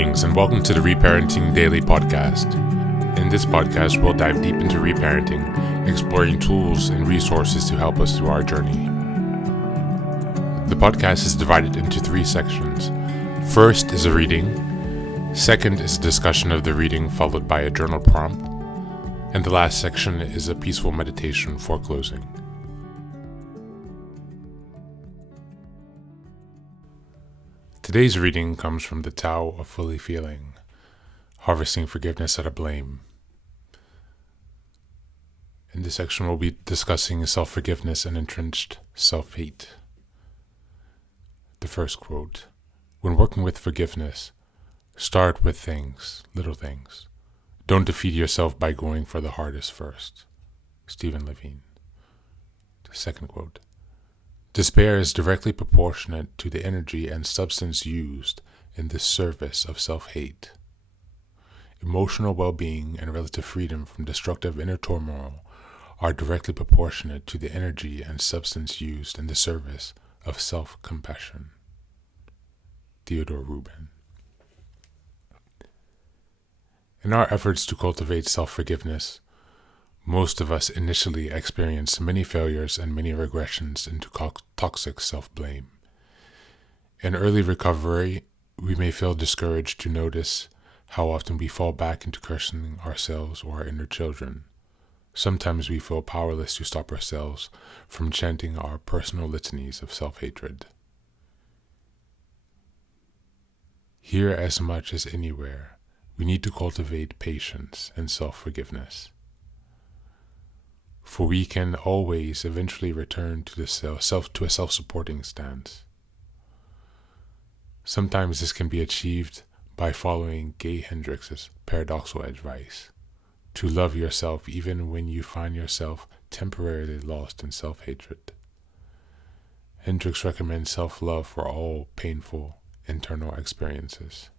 Greetings and welcome to the Reparenting Daily podcast. In this podcast, we'll dive deep into reparenting, exploring tools and resources to help us through our journey. The podcast is divided into 3 sections. First is a reading. Second is a discussion of the reading followed by a journal prompt. And the last section is a peaceful meditation for closing. Today's reading comes from the Tao of Fully Feeling, Harvesting Forgiveness Out of Blame. In this section, we'll be discussing self-forgiveness and entrenched self-hate. The first quote: when working with forgiveness, start with things, little things. Don't defeat yourself by going for the hardest first. Stephen Levine. The second quote: despair is directly proportionate to the energy and substance used in the service of self-hate. Emotional well-being and relative freedom from destructive inner turmoil are directly proportionate to the energy and substance used in the service of self-compassion. Theodore Rubin. In our efforts to cultivate self-forgiveness, most of us initially experience many failures and many regressions into toxic self-blame. In early recovery, we may feel discouraged to notice how often we fall back into cursing ourselves or our inner children. Sometimes we feel powerless to stop ourselves from chanting our personal litanies of self-hatred. Here, as much as anywhere, we need to cultivate patience and self-forgiveness. For we can always eventually return to a self-supporting stance. Sometimes this can be achieved by following Gay Hendricks' paradoxical advice, to love yourself even when you find yourself temporarily lost in self-hatred. Hendricks recommends self-love for all painful internal experiences.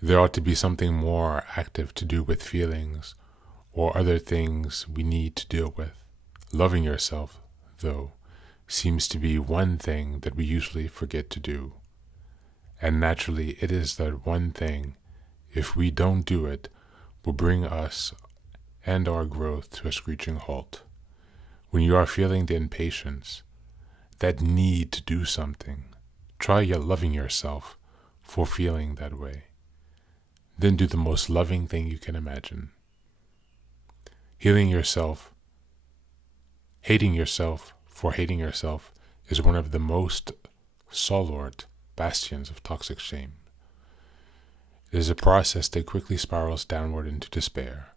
There ought to be something more active to do with feelings or other things we need to deal with. Loving yourself, though, seems to be one thing that we usually forget to do. And naturally, it is that one thing, if we don't do it, will bring us and our growth to a screeching halt. When you are feeling the impatience, that need to do something, try loving yourself for feeling that way. Then do the most loving thing you can imagine. Hating yourself for hating yourself is one of the most stalwart bastions of toxic shame. It is a process that quickly spirals downward into despair.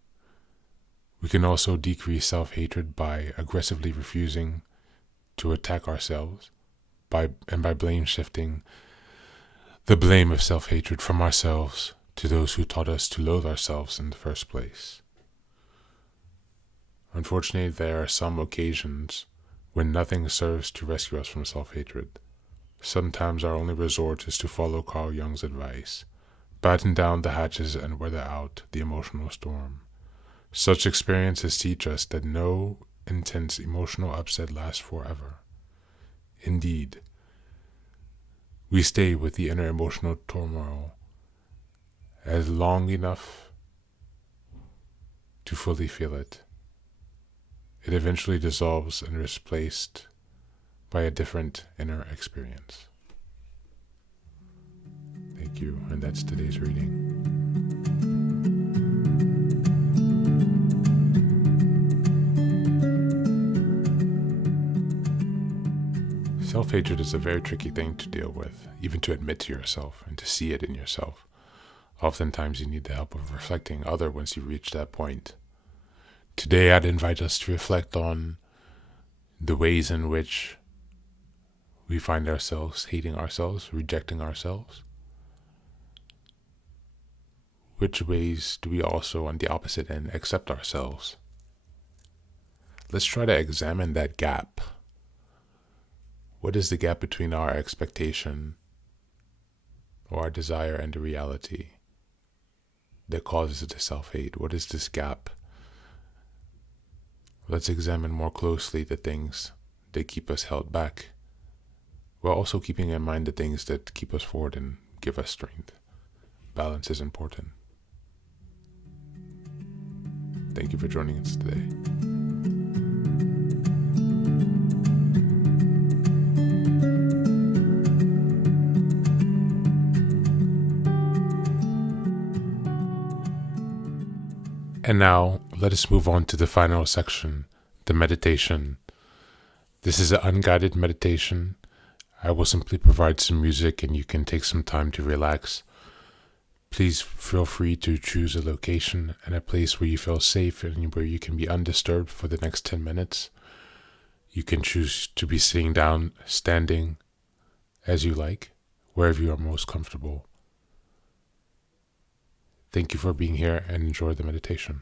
We can also decrease self-hatred by aggressively refusing to attack ourselves, by blame shifting the blame of self-hatred from ourselves to those who taught us to loathe ourselves in the first place. Unfortunately, there are some occasions when nothing serves to rescue us from self-hatred. Sometimes our only resort is to follow Carl Jung's advice: batten down the hatches and weather out the emotional storm. Such experiences teach us that no intense emotional upset lasts forever. Indeed, we stay with the inner emotional turmoil as long enough to fully feel it. It eventually dissolves and is replaced by a different inner experience. Thank you, and that's today's reading. Self-hatred is a very tricky thing to deal with, even to admit to yourself and to see it in yourself. Oftentimes you need the help of reflecting other once you reach that point. Today I'd invite us to reflect on the ways in which we find ourselves hating ourselves, rejecting ourselves. Which ways do we also, on the opposite end, accept ourselves? Let's try to examine that gap. What is the gap between our expectation or our desire and the reality that causes the self-hate? What is this gap? Let's examine more closely the things that keep us held back, while also keeping in mind the things that keep us forward and give us strength. Balance is important. Thank you for joining us today. And now, let us move on to the final section, the meditation. This is an unguided meditation. I will simply provide some music and you can take some time to relax. Please feel free to choose a location and a place where you feel safe and where you can be undisturbed for the next 10 minutes. You can choose to be sitting down, standing, as you like, wherever you are most comfortable. Thank you for being here and enjoy the meditation.